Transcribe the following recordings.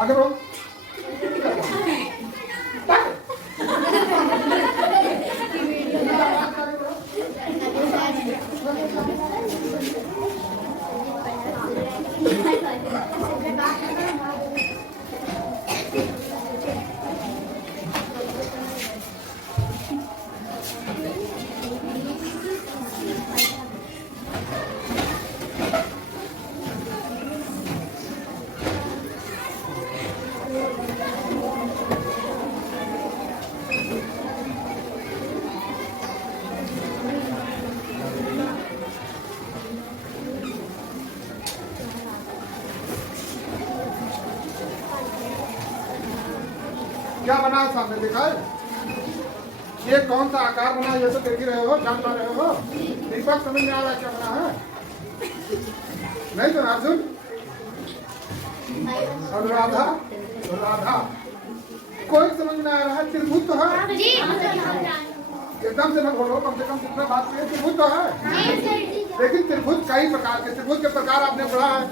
आगे बढ़ो। क्या बना है सामने देखा है? ये कौन सा आकार बना है? ये तो देख ही रहे हो, जान पा रहे हो। दीपक समझ में आ रहा है क्या बना है? नहीं तो अर्जुन, अनुराधा, राधा, कोई समझ में आ रहा है? त्रिभुज तो है। एकदम से न बोलो, कम से कम कितने बात में त्रिभुज तो है। लेकिन त्रिभुज कई प्रकार के, त्रिभुज के प्रकार आपने पढ़ा है,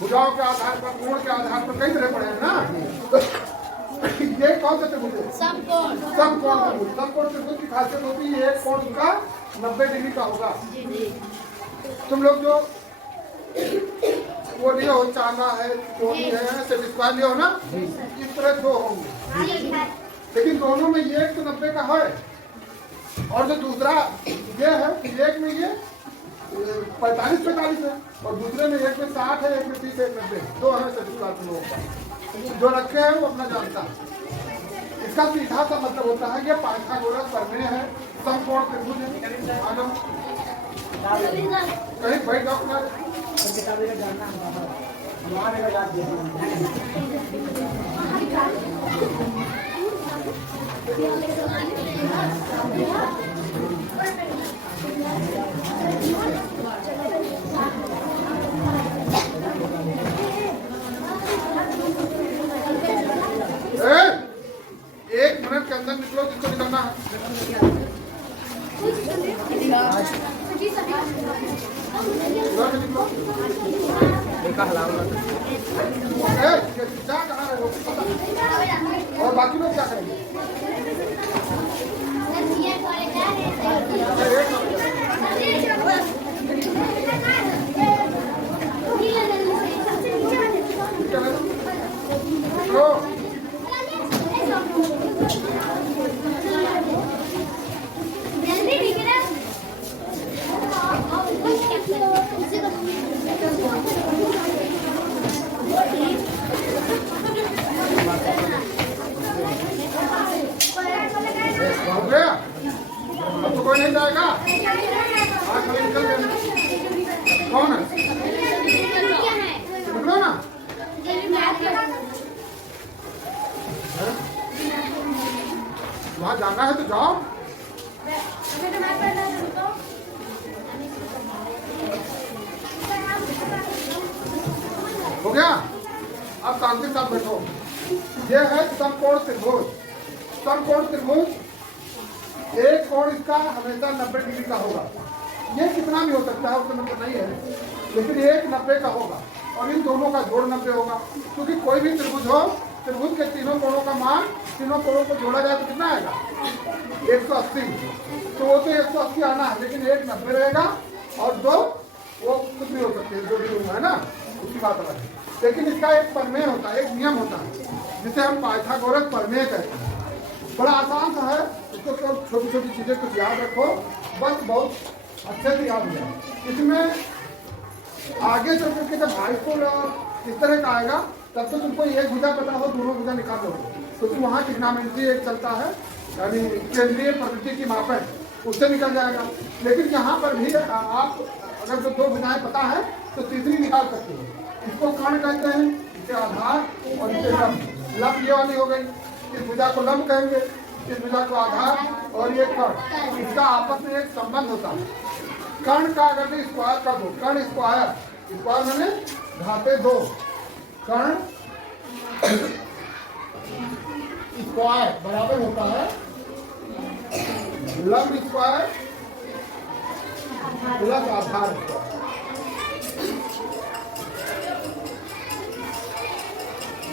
भुजाओं के आधार पर, कोण के आधार पर कई तरह पढ़े हैं ना। ये कौन सा त्रिभुज है? समकोण त्रिभुज। समकोण त्रिभुज की खासियत होती है एक कोण उसका 90 डिग्री का होगा। तुम लोग जो वो लिए हो, चांदा है, कोणी है, स्क्वायर लिए हो ना, इस तरह दो होंगे, लेकिन दोनों में ये एक तो 90 का है, और जो दूसरा ये है, एक में ये 45 है, और दूसरे में एक में 60 है, एक में 30 है, एक में 90, दो है स्क्वायर लोगों का। जो रखे हैं वो अपना जानता है। इसका सीधा सा मतलब होता है कि पाइथागोरस प्रमेय है, समकोण त्रिभुज है। कहीं बैठ जाओ ना, एक मिनट के अंदर निकलो, जिसको निकलना है। और बाकी लोग क्या करेंगे? कोई नहीं जाएगा? कौन है? निकलो ना। वहाँ जाना है तो जाओ। हो गया? अब शांति के साथ बैठो। ये है समकोण त्रिभुज। समकोण त्रिभुज एक कोण इसका हमेशा 90 डिग्री का होगा। ये कितना भी हो सकता है, उसका मतलब नहीं है, लेकिन एक 90 का होगा, और इन दोनों का जोड़ 90 होगा। क्योंकि कोई भी त्रिभुज हो, त्रिभुज के तीनों कोणों का मान, तीनों कोणों को जोड़ा जाए तो कितना आएगा? 180। तो वो तो 180 आना है, लेकिन एक 90 रहेगा, और दो वो कुछ भी हो सकते हैं, जो भी होगा, है ना, उसकी बात अलग है। लेकिन इसका एक प्रमेय होता है, एक नियम होता है, जिसे हम पाइथागोरस प्रमेय कहते हैं। बड़ा आसान सा है, इसको तो छोटी छोटी चीजें कुछ याद रखो, बस बहुत अच्छे से याद हो जाए। इसमें आगे चल करके जब हाई स्कूल इस तरह का आएगा, तब तो तुमको एक भुजा पता हो, दोनों भुजा निकाल दोगे, क्योंकि वहाँ ट्रिग्नोमेट्री एक चलता है, यानी केंद्रीय प्रवृत्ति की मापन, उससे निकल जाएगा। लेकिन यहाँ पर भी आप अगर जो दो भुजाएं पता है तो तीसरी निकाल सकते हो। इसको कर्ण कहते हैं, इसे आधार और इसे लंब। लंब ये वाली हो गई, इस भुजा को लंब कहेंगे, इस भुजा को आधार, और ये कर्ण। इसका आपस में एक संबंध होता है। कर्ण का अगर स्क्वायर कर दो, कर्ण स्क्वायर, स्क्वायर मैंने घाते 2, कर्ण स्क्वायर बराबर होता है लंब स्क्वायर प्लस आधार स्क्वायर।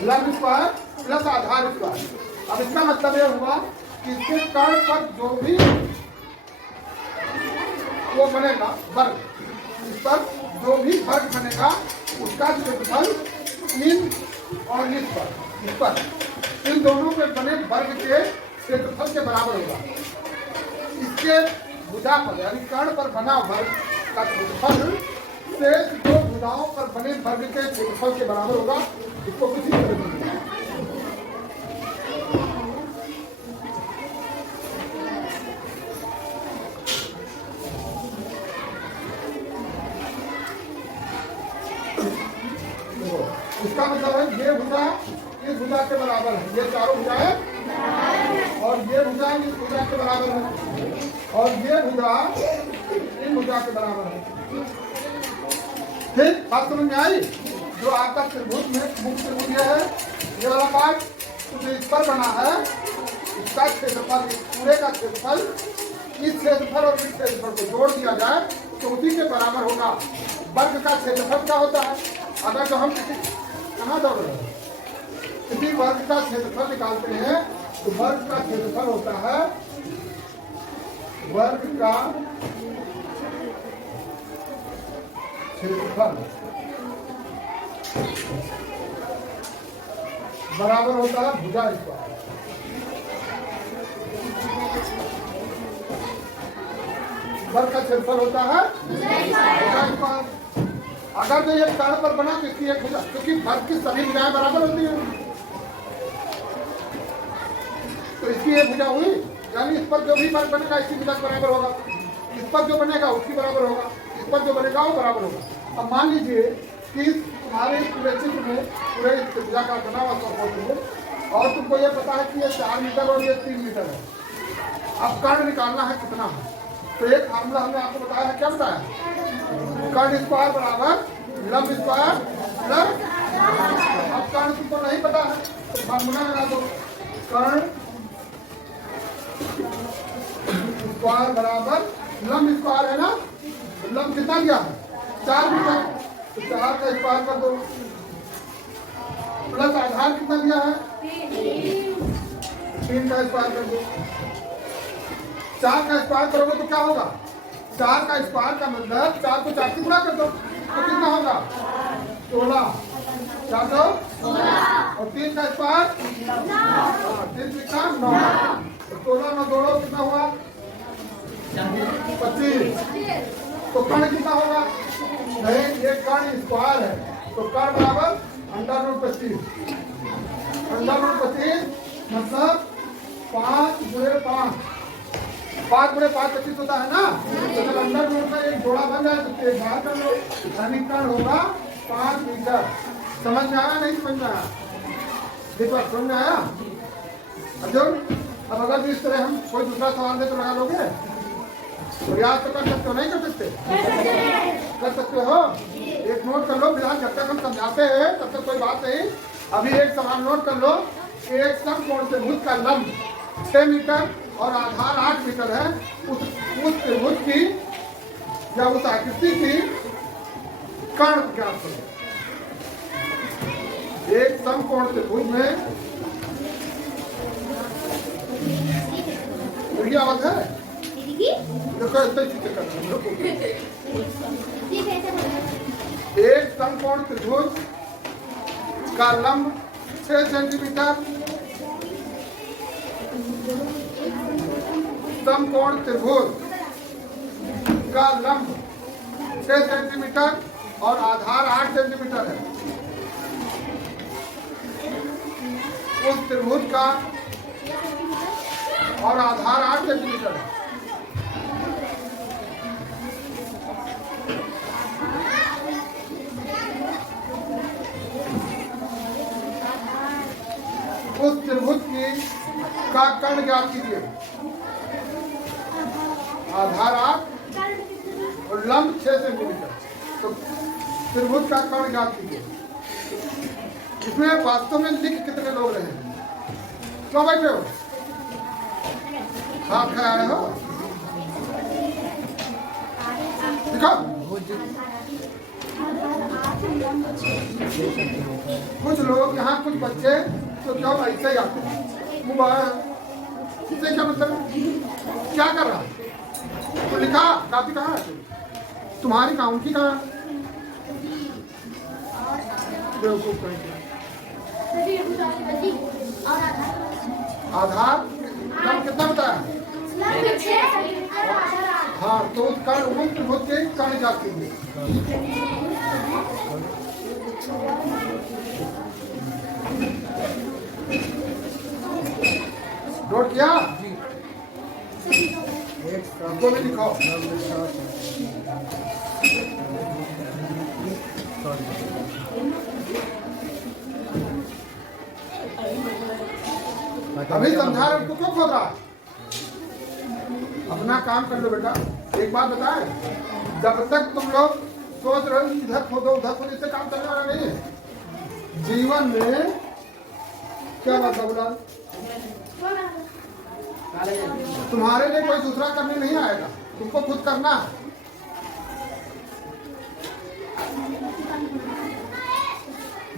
लंब स्क्वायर प्लस आधार स्क्वायर। अब इसका मतलब यह हुआ कि इसके कर्ण पर जो भी वो बनेगा वर्ग, इस पर जो भी वर्ग बनेगा उसका क्षेत्रफल इन और इस पर इन दोनों में बने वर्ग के क्षेत्रफल के बराबर होगा। इसके भुजा पर यानी कर्ण पर बना वर्ग का क्षेत्रफल शेष दो भुजाओं पर बने वर्ग के क्षेत्रफल के बराबर होगा। इसको किसी तरह इसका मतलब है ये भुजा इस भुजा के बराबर है, ये चारों भुजाएं, और ये भुजा इस भुजा के बराबर है, और ये भुजा इन भुजा के बराबर है। ठीक बात समझ में आई? जो आपका त्रिभुज में मुख्य त्रिभुज ये है, ये वाला पार्ट जो इस पर बना है इसका क्षेत्रफल, पूरे का क्षेत्रफल इस क्षेत्रफल और इस क्षेत्रफल को जोड़ दिया जाए तो उसी के बराबर होगा। वर्ग का क्षेत्रफल क्या होता है? अगर जो हम कहाँ दौड़ रहे हैं, किसी वर्ग का क्षेत्रफल निकालते हैं तो वर्ग का क्षेत्रफल होता है वर्ग का क्षेत्रफल बराबर होता है भुजा स्क्वायर। वर्ग का क्षेत्रफल होता है भुजा स्क्वायर। अगर तो ये कर्ण पर बना तो इसकी एक भुजा, क्योंकि वर्ग की सभी भुजाएं बराबर होती हैं, तो इसकी एक भुजा हुई, यानी इस पर जो भी वर्ग बनेगा इसकी भुजा बराबर होगा, इस पर जो बनेगा उसकी बराबर होगा, इस पर जो बनेगा वो बराबर होगा। अब मान लीजिए कि तुम्हारे पूरे चित्र में पूरे भुजा का बना हुआ समकोण और तुमको ये पता है कि ये 4 मीटर और ये 3 मीटर है। अब कर्ण निकालना है कितना है, तो एक फार्मूला हमने आपको बताया है, क्या बताया? कर्ण स्क्वायर बराबर लंब स्क्वायर प्लस। अब कर्ण तुमको नहीं पता है तो फार्मूला लगा दो, कर्ण स्क्वायर बराबर लंब स्क्वायर है ना, लंब कितना दिया है? 4 मीटर, तो 4 का स्क्वायर कर दो, प्लस आधार कितना दिया है? 3 का स्क्वायर कर दो। 4 का स्क्वायर करोगे तो क्या होगा? 4 का स्क्वायर का मतलब 4 को 4 से गुणा कर दो तो कितना होगा? 16। 4 दो और 3 का स्क्वायर 3 कितना? 9। 16 में जोड़ो कितना हुआ? 25। तो कर्ण कितना होगा? नहीं, ये कर्ण स्क्वायर है तो कर्ण बराबर √25। √25 मतलब 5 × 5, 5 × 5 25 होता है ना। तो जब अंदर रूट का एक जोड़ा बन जाए तो एक बाहर कर लो, यानी कर्ण होगा 5 मीटर। समझ में आया? नहीं समझ में आया? देखो समझ में आया? अर्जुन, अब अगर भी इस तरह हम कोई दूसरा सवाल दे तो लगा लोगे? तो याद तो कर सकते हो, नहीं कर सकते? कर सकते हो। एक नोट कर लो, फिलहाल जब तक हम समझाते हैं तब तक कोई बात नहीं। अभी एक सवाल नोट कर लो, एक समकोण त्रिभुज का लंब 6 मीटर और आधार 8 मीटर है, उस त्रिभुज की या उस आकृति की कर्ण ज्ञात करो। एक समकोण त्रिभुज में आवाज है, देखो एक समकोण त्रिभुज का लंब 6 सेंटीमीटर, समकोण त्रिभुज का लंब 6 सेंटीमीटर और आधार 8 सेंटीमीटर है। उस त्रिभुज का और आधार 8 सेंटीमीटर है। उस त्रिभुज की का कर्ण ज्ञात कीजिए। आधार 8 और लंब 6 सेंटीमीटर, तो त्रिभुज का कर्ण ज्ञात कीजिए। इसमें वास्तव में लिख कितने लोग रहे हैं? क्यों बैठे हो? हाथ खा रहे हो? दिखाओ। कुछ लोग यहाँ कुछ बच्चे तो क्यों ऐसे ही आते हैं, इससे क्या मतलब, क्या कर रहा है? तो लिखा काफी कहाँ है तुम्हारी, काउंट की कहाँ? बेवकूफ कहीं। आधार कम कितना बताया? हाँ, तो कर्ण मुक्त भूत के कर्ण जाती है। नोट किया? सबको भी लिखो। अभी समझा रहे तो क्यों खोद रहा है? अपना काम कर लो बेटा। एक बात बताएं, जब तक तुम लोग सोच रहे हो इधर खोदो उधर खोदो, इससे काम चलने वाला नहीं है। जीवन में क्या बात बोला, तुम्हारे लिए कोई दूसरा करने नहीं आएगा, तुमको खुद करना है।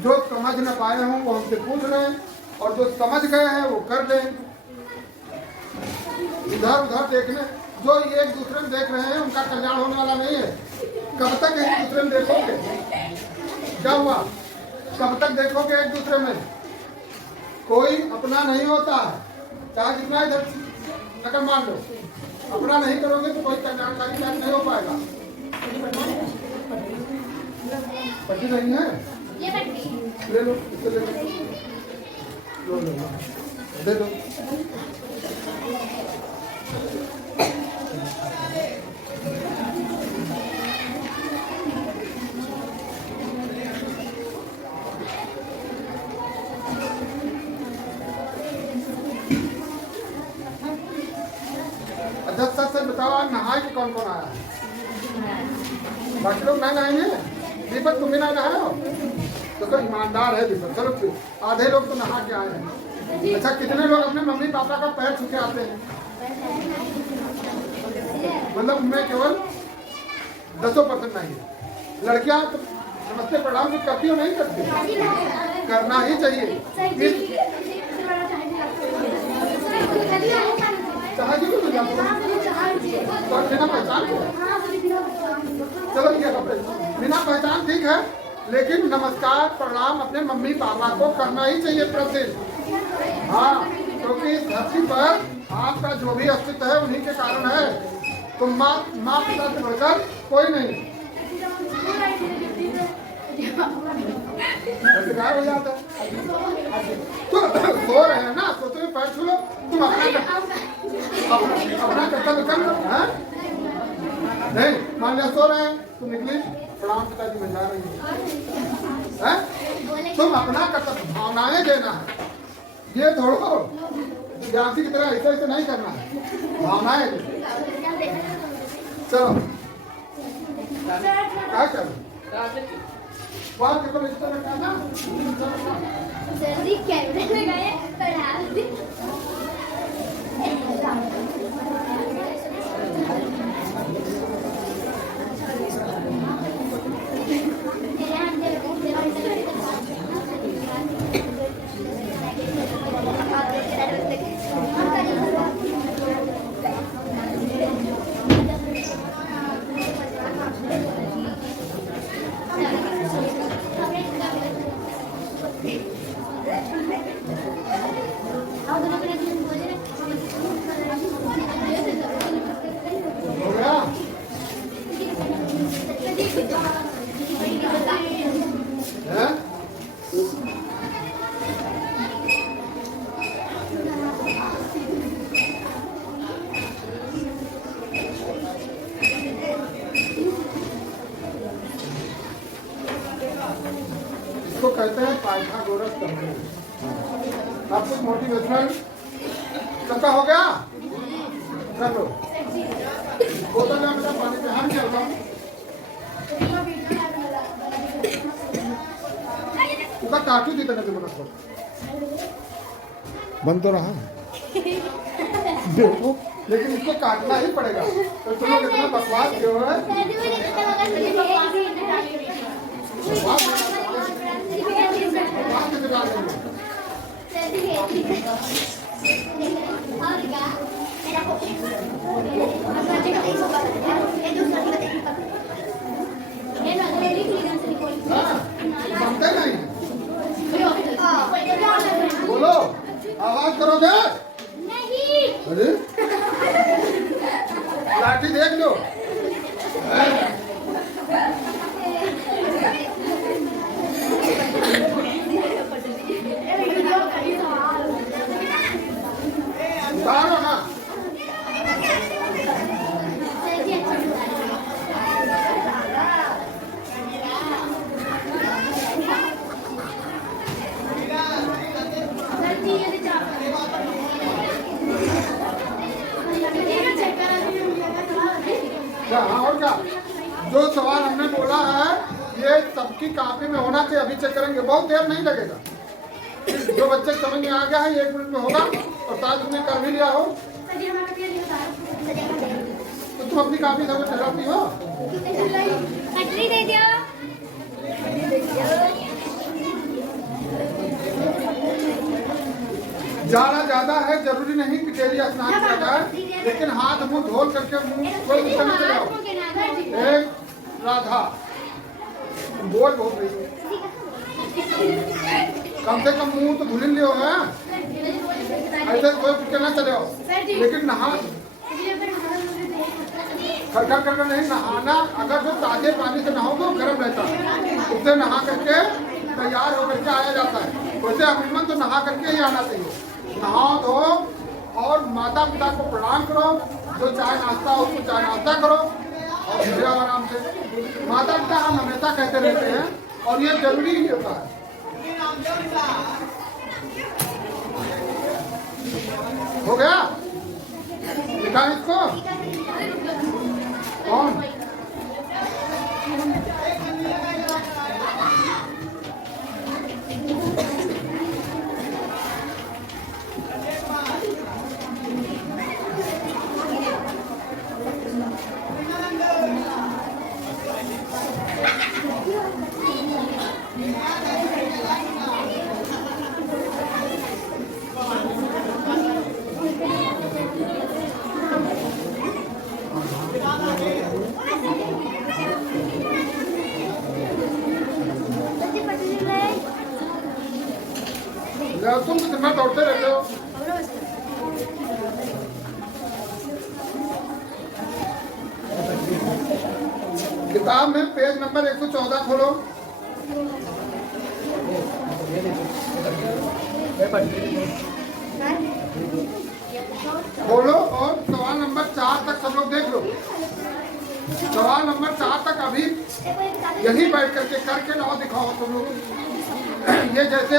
जो समझ न पाए हों वो हमसे पूछ लें, और जो समझ गए हैं वो कर लें। इधर उधर देखने, जो ये एक दूसरे में देख रहे हैं उनका कल्याण होने वाला नहीं है। कब तक एक दूसरे में देखोगे? क्या हुआ? कब तक देखोगे एक दूसरे में? कोई अपना नहीं होता है, चाहे जितना इधर नकल मान लो, अपना नहीं करोगे तो कोई कल्याणकारी कार्य नहीं हो पाएगा। पट्टी नहीं है, ले लो, इससे ले लो, दे दो। अच्छा सच बताओ, आज नहाए कि कौन कौन आया है? बाकी लोग नहीं नहाएंगे? दीपक तुम भी नहीं नहाए हो? तो ईमानदार है दीपक। चलो फिर आधे लोग तो नहा के आए हैं। अच्छा, कितने लोग अपने मम्मी पापा का पैर छू के आते हैं? मतलब उनमें केवल 10% नहीं है। लड़कियां तो नमस्ते प्रणाम भी करती हो, नहीं करती? करना ही चाहिए। चाहे भी मिल जाता है तो बिना पहचान, चलो ये बिना पहचान ठीक है, लेकिन नमस्कार प्रणाम अपने मम्मी पापा को करना ही चाहिए प्रतिदिन। हाँ, क्योंकि इस धरती पर आपका जो भी अस्तित्व है उन्हीं के कारण है। तो माँ पिता से बढ़कर कोई नहीं। हो जाता है तो सो रहे हैं ना, सोते हुए पैर छू लो, तुम अपना कर्तव्य कर लो। नहीं मान लिया सो रहे हैं, तुम निकली प्रणाम पिताजी में जा रही है, तुम अपना कर्तव्य भावनाएं देना है। ये थोड़ो विद्यार्थी की तरह ऐसे ऐसे नहीं करना है, भावनाएं दे। चलो क्या करो, बात देखो इस तरह का ना, जल्दी कैमरे में गए पढ़ा दी। इसको कहते हैं पाइथागोरस प्रमेय। आप कुछ मोटिवेशनल सबका हो गया? कर लो। बोतल में बेटा पानी पे हाथ चल रहा, उसका काटू दी तरह से बना को बंद तो रहा देखो, लेकिन इसको काटना ही पड़ेगा। तो तुम लोग इतना बकवास क्यों है? समझते नहीं? बोलो, आवाज करोगे? नहीं। अरे लाठी देख लो। उतारो ना। हाँ, और क्या? जो सवाल हमने बोला है ये सबकी कॉपी में होना चाहिए। अभी चेक करेंगे, बहुत देर नहीं लगेगा। जो बच्चे समझ में आ गया है 1 मिनट में होगा, और शायद तुमने कर भी लिया हो। तो तुम अपनी कॉपी सब ठहराती हो। पटरी दे दिया। जाना ज्यादा है, जरूरी नहीं कि डेली स्नान किया जाए, लेकिन हाथ मुंह धोल करके मुंह कोई नीचे नहीं चलाओ। एक राधा बोल बहुत रही हो, कम से कम मुंह तो धुल लियो है, ऐसे कोई कुछ ना चले हो। लेकिन नहा खड़खड़ करके नहीं नहाना। अगर जो ताजे पानी से नहाओगे वो गर्म रहता है, उससे नहा करके तैयार होकर के आया जाता है। वैसे अमूमन तो नहा करके ही आना चाहिए। नहाओ धो और माता पिता को प्रणाम करो। जो चाय नाश्ता हो उसको चाय नाश्ता करो और फिर आराम से। माता पिता हम हमेशा कहते रहते हैं और ये जरूरी ही होता है। हो गया? लिखा इसको कौन? तुम तो दिन भर दौड़ते रहते हो। किताब में पेज नंबर 114 खोलो। खोलो और सवाल नंबर 4 तक सब लोग देख लो। सवाल नंबर 4 तक अभी यही बैठ करके करके लाओ, दिखाओ तुम लोग। ये जैसे